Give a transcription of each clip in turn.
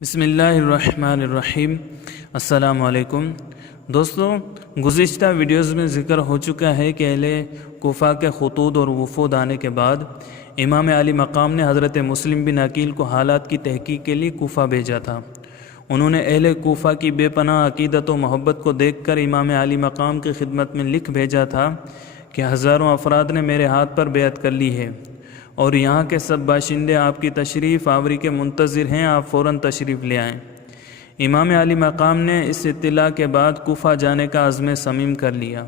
بسم اللہ الرحمن الرحیم۔ السلام علیکم دوستوں، گزشتہ ویڈیوز میں ذکر ہو چکا ہے کہ اہل کوفہ کے خطوط اور وفود آنے کے بعد امام علی مقام نے حضرت مسلم بن عقیل کو حالات کی تحقیق کے لیے کوفہ بھیجا تھا۔ انہوں نے اہل کوفہ کی بے پناہ عقیدت و محبت کو دیکھ کر امام علی مقام کی خدمت میں لکھ بھیجا تھا کہ ہزاروں افراد نے میرے ہاتھ پر بیعت کر لی ہے اور یہاں کے سب باشندے آپ کی تشریف آوری کے منتظر ہیں، آپ فوراً تشریف لے آئیں۔ امام علی مقام نے اس اطلاع کے بعد کوفہ جانے کا عزم صمیم کر لیا،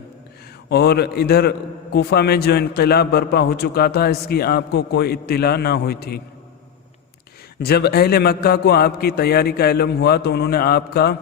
اور ادھر کوفہ میں جو انقلاب برپا ہو چکا تھا اس کی آپ کو کوئی اطلاع نہ ہوئی تھی۔ جب اہل مکہ کو آپ کی تیاری کا علم ہوا تو انہوں نے آپ کا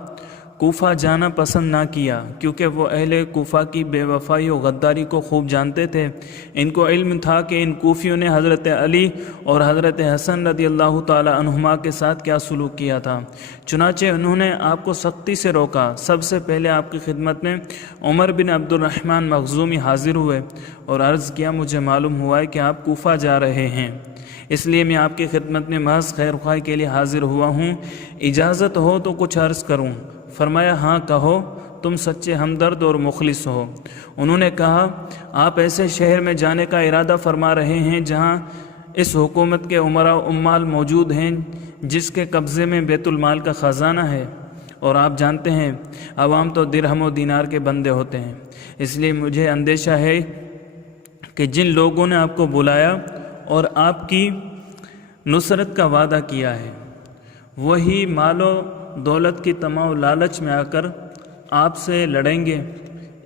کوفہ جانا پسند نہ کیا، کیونکہ وہ اہل کوفہ کی بے وفائی و غداری کو خوب جانتے تھے۔ ان کو علم تھا کہ ان کوفیوں نے حضرت علی اور حضرت حسن رضی اللہ تعالی عنہما کے ساتھ کیا سلوک کیا تھا، چنانچہ انہوں نے آپ کو سختی سے روکا۔ سب سے پہلے آپ کی خدمت میں عمر بن عبد الرحمن مخزومی حاضر ہوئے اور عرض کیا، مجھے معلوم ہوا ہے کہ آپ کوفہ جا رہے ہیں، اس لیے میں آپ کی خدمت میں محض خیر خواہی کے لیے حاضر ہوا ہوں، اجازت ہو تو کچھ عرض کروں؟ فرمایا، ہاں کہو، تم سچے ہمدرد اور مخلص ہو۔ انہوں نے کہا، آپ ایسے شہر میں جانے کا ارادہ فرما رہے ہیں جہاں اس حکومت کے عمراء و عمال موجود ہیں، جس کے قبضے میں بیت المال کا خزانہ ہے، اور آپ جانتے ہیں عوام تو درہم و دینار کے بندے ہوتے ہیں، اس لیے مجھے اندیشہ ہے کہ جن لوگوں نے آپ کو بلایا اور آپ کی نصرت کا وعدہ کیا ہے وہی مال و دولت کی طمع و لالچ میں آ کر آپ سے لڑیں گے،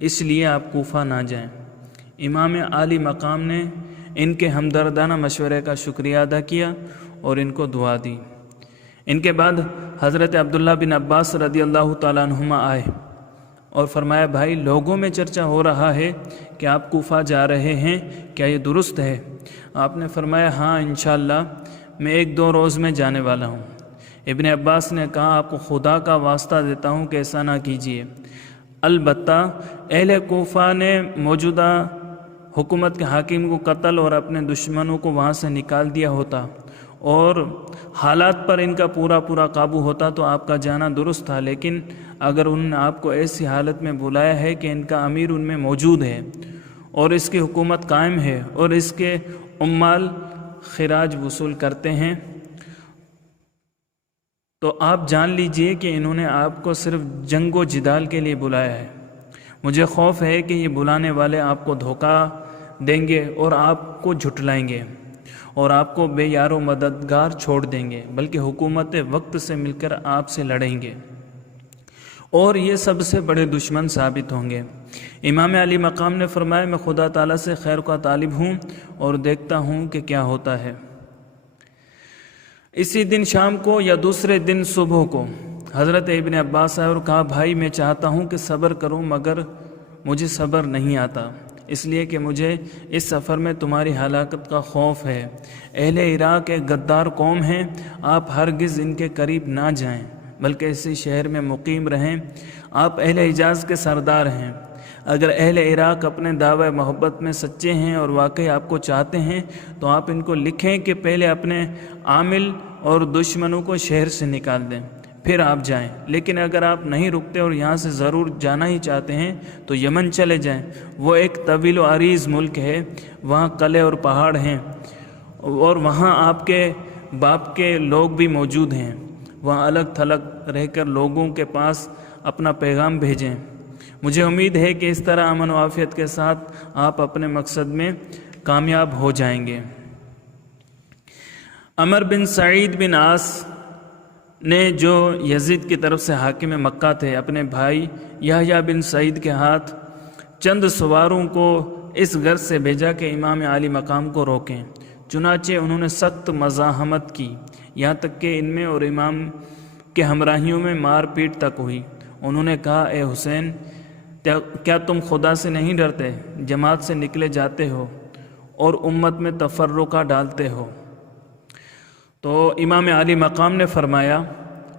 اس لیے آپ کوفہ نہ جائیں۔ امام عالی مقام نے ان کے ہمدردانہ مشورے کا شکریہ ادا کیا اور ان کو دعا دی۔ ان کے بعد حضرت عبداللہ بن عباس رضی اللہ تعالیٰ عنہما آئے اور فرمایا، بھائی، لوگوں میں چرچا ہو رہا ہے کہ آپ کوفہ جا رہے ہیں، کیا یہ درست ہے؟ آپ نے فرمایا، ہاں، انشاءاللہ میں 1-2 روز میں جانے والا ہوں۔ ابن عباس نے کہا، آپ کو خدا کا واسطہ دیتا ہوں کہ ایسا نہ کیجیے، البتہ اہل کوفہ نے موجودہ حکومت کے حاکم کو قتل اور اپنے دشمنوں کو وہاں سے نکال دیا ہوتا اور حالات پر ان کا پورا قابو ہوتا تو آپ کا جانا درست تھا، لیکن اگر انہوں نے آپ کو ایسی حالت میں بلایا ہے کہ ان کا امیر ان میں موجود ہے اور اس کی حکومت قائم ہے اور اس کے عمال خراج وصول کرتے ہیں، تو آپ جان لیجئے کہ انہوں نے آپ کو صرف جنگ و جدال کے لیے بلایا ہے۔ مجھے خوف ہے کہ یہ بلانے والے آپ کو دھوکہ دیں گے اور آپ کو جھٹلائیں گے اور آپ کو بے یار و مددگار چھوڑ دیں گے، بلکہ حکومت وقت سے مل کر آپ سے لڑیں گے اور یہ سب سے بڑے دشمن ثابت ہوں گے۔ امام علی مقام نے فرمایا، میں خدا تعالیٰ سے خیر کا طالب ہوں اور دیکھتا ہوں کہ کیا ہوتا ہے۔ اسی دن شام کو یا دوسرے دن صبح کو حضرت ابن عباس آئے اور کہا، بھائی، میں چاہتا ہوں کہ صبر کروں مگر مجھے صبر نہیں آتا، اس لیے کہ مجھے اس سفر میں تمہاری ہلاکت کا خوف ہے۔ اہل عراق ایک غدار قوم ہیں، آپ ہرگز ان کے قریب نہ جائیں بلکہ اسی شہر میں مقیم رہیں۔ آپ اہل حجاز کے سردار ہیں، اگر اہل عراق اپنے دعوی محبت میں سچے ہیں اور واقعی آپ کو چاہتے ہیں تو آپ ان کو لکھیں کہ پہلے اپنے عامل اور دشمنوں کو شہر سے نکال دیں، پھر آپ جائیں، لیکن اگر آپ نہیں رکتے اور یہاں سے ضرور جانا ہی چاہتے ہیں تو یمن چلے جائیں، وہ ایک طویل و عریض ملک ہے، وہاں قلعے اور پہاڑ ہیں اور وہاں آپ کے باپ کے لوگ بھی موجود ہیں، وہاں الگ تھلگ رہ کر لوگوں کے پاس اپنا پیغام بھیجیں۔ مجھے امید ہے کہ اس طرح امن و عافیت کے ساتھ آپ اپنے مقصد میں کامیاب ہو جائیں گے۔ عمر بن سعید بن عاص نے، جو یزید کی طرف سے حاکم مکہ تھے، اپنے بھائی یحییٰ بن سعید کے ہاتھ چند سواروں کو اس غرض سے بھیجا کہ امام علی مقام کو روکیں، چنانچہ انہوں نے سخت مزاحمت کی، یہاں تک کہ ان میں اور امام کے ہمراہیوں میں مار پیٹ تک ہوئی۔ انہوں نے کہا، اے حسین، کیا تم خدا سے نہیں ڈرتے؟ جماعت سے نکلے جاتے ہو اور امت میں تفرقہ ڈالتے ہو۔ تو امام علی مقام نے فرمایا،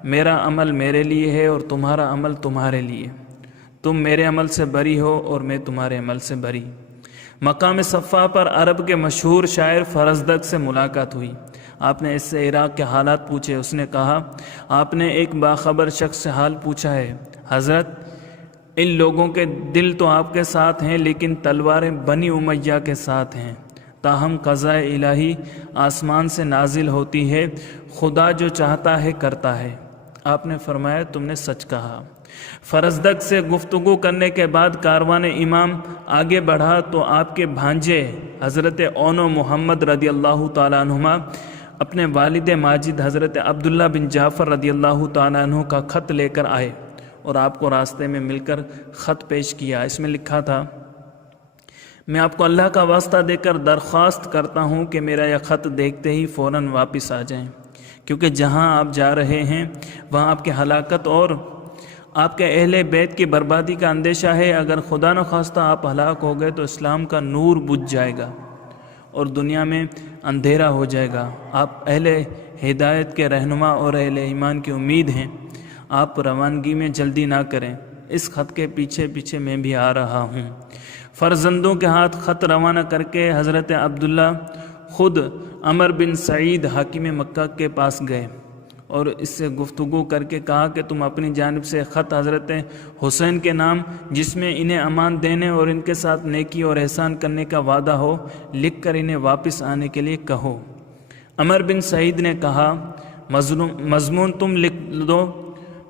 میرا عمل میرے لیے ہے اور تمہارا عمل تمہارے لیے، تم میرے عمل سے بری ہو اور میں تمہارے عمل سے بری۔ مقام صفا پر عرب کے مشہور شاعر فرزدق سے ملاقات ہوئی۔ آپ نے اس سے عراق کے حالات پوچھے۔ اس نے کہا آپ نے ایک باخبر شخص سے حال پوچھا ہے، حضرت ان لوگوں کے دل تو آپ کے ساتھ ہیں لیکن تلواریں بنی امیہ کے ساتھ ہیں، تاہم قضاء الہی آسمان سے نازل ہوتی ہے، خدا جو چاہتا ہے کرتا ہے۔ آپ نے فرمایا تم نے سچ کہا۔ فرزدق سے گفتگو کرنے کے بعد کاروان امام آگے بڑھا تو آپ کے بھانجے حضرت اون و محمد رضی اللہ تعالیٰ عنہما اپنے والد ماجد حضرت عبداللہ بن جعفر رضی اللہ تعالیٰ عنہ کا خط لے کر آئے اور آپ کو راستے میں مل کر خط پیش کیا۔ اس میں لکھا تھا، میں آپ کو اللہ کا واسطہ دے کر درخواست کرتا ہوں کہ میرا یہ خط دیکھتے ہی فوراً واپس آ جائیں، کیونکہ جہاں آپ جا رہے ہیں وہاں آپ کی ہلاکت اور آپ کے اہل بیت کی بربادی کا اندیشہ ہے۔ اگر خدا نخواستہ آپ ہلاک ہو گئے تو اسلام کا نور بجھ جائے گا اور دنیا میں اندھیرا ہو جائے گا۔ آپ اہل ہدایت کے رہنما اور اہل ایمان کی امید ہیں، آپ روانگی میں جلدی نہ کریں، اس خط کے پیچھے پیچھے میں بھی آ رہا ہوں۔ فرزندوں کے ہاتھ خط روانہ کر کے حضرت عبداللہ خود عمر بن سعید حاکم مکہ کے پاس گئے اور اس سے گفتگو کر کے کہا کہ تم اپنی جانب سے خط حضرت حسین کے نام، جس میں انہیں امان دینے اور ان کے ساتھ نیکی اور احسان کرنے کا وعدہ ہو، لکھ کر انہیں واپس آنے کے لیے کہو۔ عمر بن سعید نے کہا مضمون تم لکھ دو،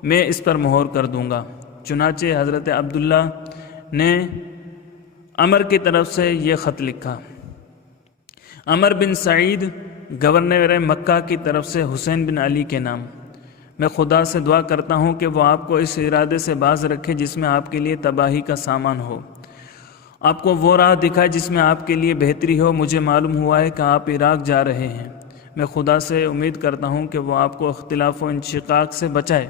میں اس پر مہر کر دوں گا۔ چنانچہ حضرت عبداللہ نے عمر کی طرف سے یہ خط لکھا، عمر بن سعید گورنر مکہ کی طرف سے حسین بن علی کے نام، میں خدا سے دعا کرتا ہوں کہ وہ آپ کو اس ارادے سے باز رکھے جس میں آپ کے لیے تباہی کا سامان ہو، آپ کو وہ راہ دکھائے جس میں آپ کے لیے بہتری ہو۔ مجھے معلوم ہوا ہے کہ آپ عراق جا رہے ہیں، میں خدا سے امید کرتا ہوں کہ وہ آپ کو اختلاف و انشقاق سے بچائے،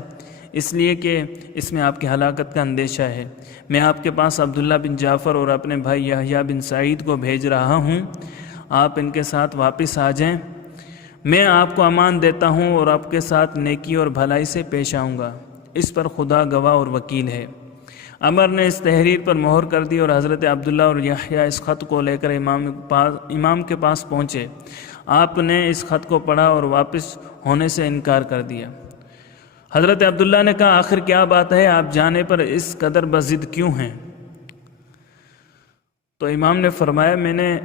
اس لیے کہ اس میں آپ کی ہلاکت کا اندیشہ ہے۔ میں آپ کے پاس عبداللہ بن جعفر اور اپنے بھائی یحییٰ بن سعید کو بھیج رہا ہوں، آپ ان کے ساتھ واپس آ جائیں، میں آپ کو امان دیتا ہوں اور آپ کے ساتھ نیکی اور بھلائی سے پیش آؤں گا، اس پر خدا گواہ اور وکیل ہے۔ عمر نے اس تحریر پر مہر کر دی اور حضرت عبداللہ اور یحییٰ اس خط کو لے کر امام کے پاس پہنچے۔ آپ نے اس خط کو پڑھا اور واپس ہونے سے انکار کر دیا۔ حضرت عبداللہ نے کہا آخر کیا بات ہے، آپ جانے پر اس قدر بضد کیوں ہیں؟ تو امام نے فرمایا میں نے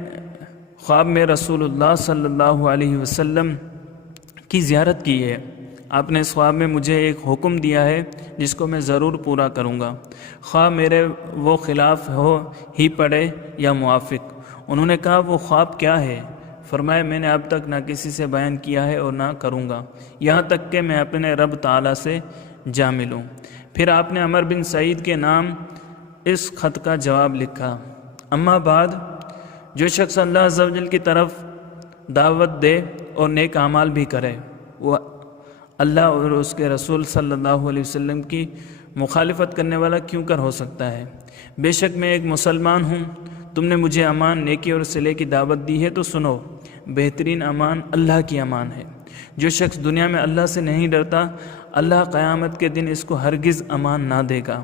خواب میں رسول اللہ صلی اللہ علیہ وسلم کی زیارت کی ہے، آپ نے اس خواب میں مجھے ایک حکم دیا ہے جس کو میں ضرور پورا کروں گا، خواہ میرے وہ خلاف ہو ہی پڑے یا موافق۔ انہوں نے کہا وہ خواب کیا ہے؟ فرمایا میں نے اب تک نہ کسی سے بیان کیا ہے اور نہ کروں گا، یہاں تک کہ میں اپنے رب تعالیٰ سے جا ملوں۔ پھر آپ نے عمر بن سعید کے نام اس خط کا جواب لکھا، اما بعد، جو شخص اللہ عز و جل کی طرف دعوت دے اور نیک اعمال بھی کرے، وہ اللہ اور اس کے رسول صلی اللہ علیہ وسلم کی مخالفت کرنے والا کیوں کر ہو سکتا ہے؟ بے شک میں ایک مسلمان ہوں، تم نے مجھے امان، نیکی اور صلح کی دعوت دی ہے تو سنو، بہترین امان اللہ کی امان ہے۔ جو شخص دنیا میں اللہ سے نہیں ڈرتا، اللہ قیامت کے دن اس کو ہرگز امان نہ دے گا۔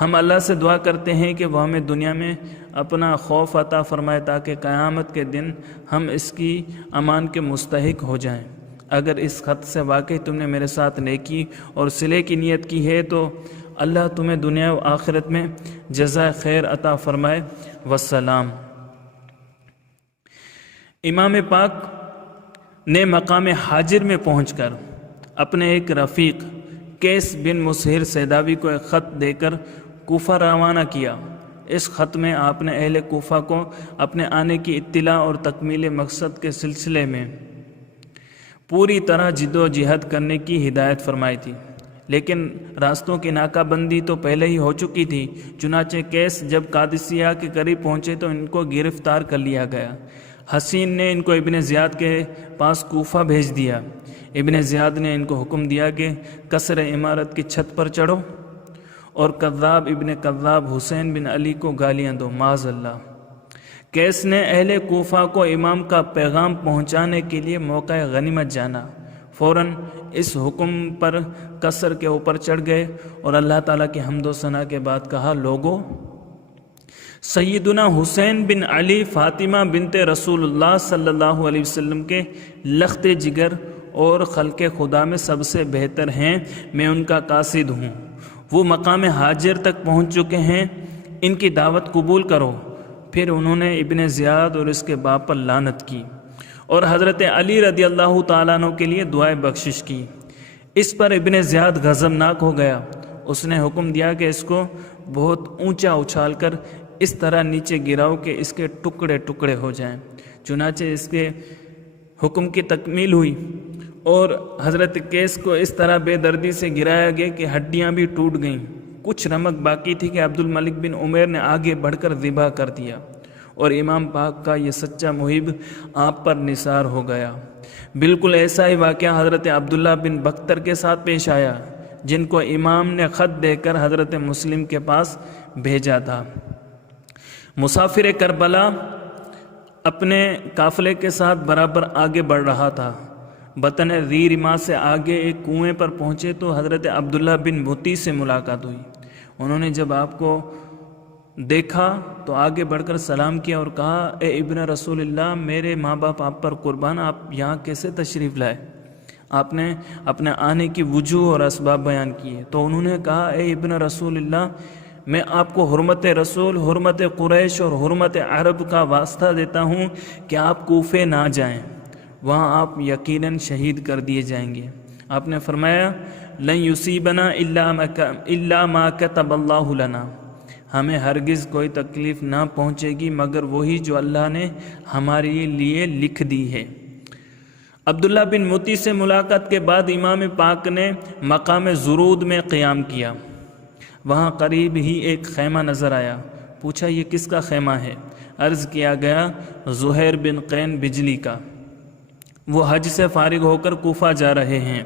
ہم اللہ سے دعا کرتے ہیں کہ وہ ہمیں دنیا میں اپنا خوف عطا فرمائے تاکہ قیامت کے دن ہم اس کی امان کے مستحق ہو جائیں۔ اگر اس خط سے واقعی تم نے میرے ساتھ نیکی اور صلح کی نیت کی ہے تو اللہ تمہیں دنیا و آخرت میں جزائے خیر عطا فرمائے۔ والسلام۔ امام پاک نے مقام حاجر میں پہنچ کر اپنے ایک رفیق قیس بن مسہر سیداوی کو ایک خط دے کر کوفہ روانہ کیا۔ اس خط میں آپ نے اہل کوفہ کو اپنے آنے کی اطلاع اور تکمیل مقصد کے سلسلے میں پوری طرح جد و جہد کرنے کی ہدایت فرمائی تھی، لیکن راستوں کی ناکہ بندی تو پہلے ہی ہو چکی تھی۔ چنانچہ قیس جب قادسیہ کے قریب پہنچے تو ان کو گرفتار کر لیا گیا۔ حسین نے ان کو ابن زیاد کے پاس کوفہ بھیج دیا۔ ابن زیاد نے ان کو حکم دیا کہ قصر عمارت کی چھت پر چڑھو اور کذاب ابن کذاب حسین بن علی کو گالیاں دو، معاذ اللہ۔ قیس نے اہل کوفہ کو امام کا پیغام پہنچانے کے لیے موقع غنیمت جانا، فوراً اس حکم پر قصر کے اوپر چڑھ گئے اور اللہ تعالیٰ کی حمد و ثنا کے بعد کہا، لوگو سیدنا حسین بن علی فاطمہ بنت رسول اللہ صلی اللہ علیہ وسلم کے لخت جگر اور خلق خدا میں سب سے بہتر ہیں، میں ان کا قاصد ہوں۔ وہ مقام حاجر تک پہنچ چکے ہیں، ان کی دعوت قبول کرو۔ پھر انہوں نے ابن زیاد اور اس کے باپ پر لعنت کی اور حضرت علی رضی اللہ تعالیٰ عنہ کے لیے دعائے بخشش کی۔ اس پر ابن زیاد غضبناک ہو گیا، اس نے حکم دیا کہ اس کو بہت اونچا اچھال کر اس طرح نیچے گراؤ کہ اس کے ٹکڑے ٹکڑے ہو جائیں۔ چنانچہ اس کے حکم کی تکمیل ہوئی اور حضرت قیس کو اس طرح بے دردی سے گرایا گیا کہ ہڈیاں بھی ٹوٹ گئیں۔ کچھ رمق باقی تھی کہ عبد الملک بن عمیر نے آگے بڑھ کر ذبح کر دیا اور امام پاک کا یہ سچا محب آپ پر نثار ہو گیا۔ بالکل ایسا ہی واقعہ حضرت عبداللہ بن بختر کے ساتھ پیش آیا، جن کو امام نے خط دے کر حضرت مسلم کے پاس بھیجا تھا۔ مسافر کربلا اپنے قافلے کے ساتھ برابر آگے بڑھ رہا تھا۔ بطن ریرما سے آگے ایک کنویں پر پہنچے تو حضرت عبداللہ بن بطی سے ملاقات ہوئی۔ انہوں نے جب آپ کو دیکھا تو آگے بڑھ کر سلام کیا اور کہا، اے ابن رسول اللہ، میرے ماں باپ آپ پر قربان، آپ یہاں کیسے تشریف لائے؟ آپ نے اپنے آنے کی وجوہ اور اسباب بیان کیے تو انہوں نے کہا، اے ابن رسول اللہ، میں آپ کو حرمت رسول، حرمت قریش اور حرمت عرب کا واسطہ دیتا ہوں کہ آپ کوفے نہ جائیں، وہاں آپ یقیناً شہید کر دیے جائیں گے۔ آپ نے فرمایا، لن یصیبنا الا ما کتب اللہ لنا، ہمیں ہرگز کوئی تکلیف نہ پہنچے گی مگر وہی جو اللہ نے ہمارے لیے لکھ دی ہے۔ عبداللہ بن مطی سے ملاقات کے بعد امام پاک نے مقام زرود میں قیام کیا۔ وہاں قریب ہی ایک خیمہ نظر آیا۔ پوچھا، یہ کس کا خیمہ ہے؟ عرض کیا گیا، زہیر بن قین بجلی کا، وہ حج سے فارغ ہو کر کوفہ جا رہے ہیں۔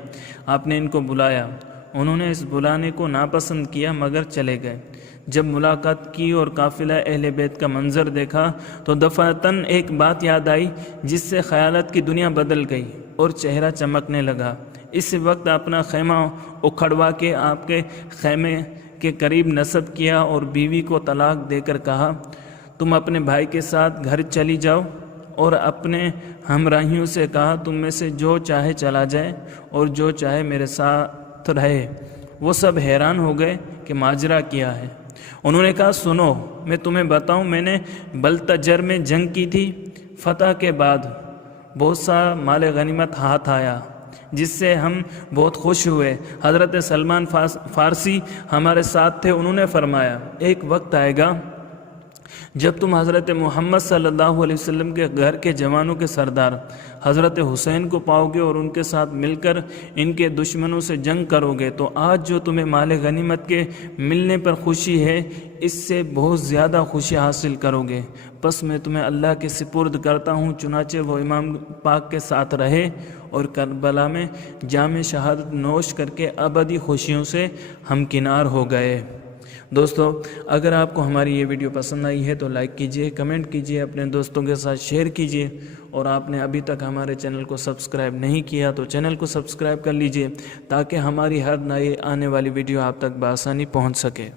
آپ نے ان کو بلایا، انہوں نے اس بلانے کو ناپسند کیا مگر چلے گئے۔ جب ملاقات کی اور قافلہ اہل بیت کا منظر دیکھا تو دفعتاً ایک بات یاد آئی جس سے خیالات کی دنیا بدل گئی اور چہرہ چمکنے لگا۔ اس وقت اپنا خیمہ اکھڑوا کے آپ کے خیمے کے قریب نصب کیا اور بیوی کو طلاق دے کر کہا، تم اپنے بھائی کے ساتھ گھر چلی جاؤ، اور اپنے ہمراہیوں سے کہا، تم میں سے جو چاہے چلا جائے اور جو چاہے میرے ساتھ رہے۔ وہ سب حیران ہو گئے کہ ماجرا کیا ہے۔ انہوں نے کہا، سنو، میں تمہیں بتاؤں، میں نے بلتجر میں جنگ کی تھی۔ فتح کے بعد بہت سا مال غنیمت ہاتھ آیا جس سے ہم بہت خوش ہوئے۔ حضرت سلمان فارسی ہمارے ساتھ تھے، انہوں نے فرمایا، ایک وقت آئے گا جب تم حضرت محمد صلی اللہ علیہ وسلم کے گھر کے جوانوں کے سردار حضرت حسین کو پاؤ گے اور ان کے ساتھ مل کر ان کے دشمنوں سے جنگ کرو گے، تو آج جو تمہیں مال غنیمت کے ملنے پر خوشی ہے، اس سے بہت زیادہ خوشی حاصل کرو گے۔ پس میں تمہیں اللہ کے سپرد کرتا ہوں۔ چنانچہ وہ امام پاک کے ساتھ رہے اور کربلا میں جام شہادت نوش کر کے ابدی خوشیوں سے ہمکنار ہو گئے۔ دوستو، اگر آپ کو ہماری یہ ویڈیو پسند آئی ہے تو لائک کیجئے، کمنٹ کیجئے، اپنے دوستوں کے ساتھ شیئر کیجئے، اور آپ نے ابھی تک ہمارے چینل کو سبسکرائب نہیں کیا تو چینل کو سبسکرائب کر لیجئے تاکہ ہماری ہر نئی آنے والی ویڈیو آپ تک بآسانی پہنچ سکے۔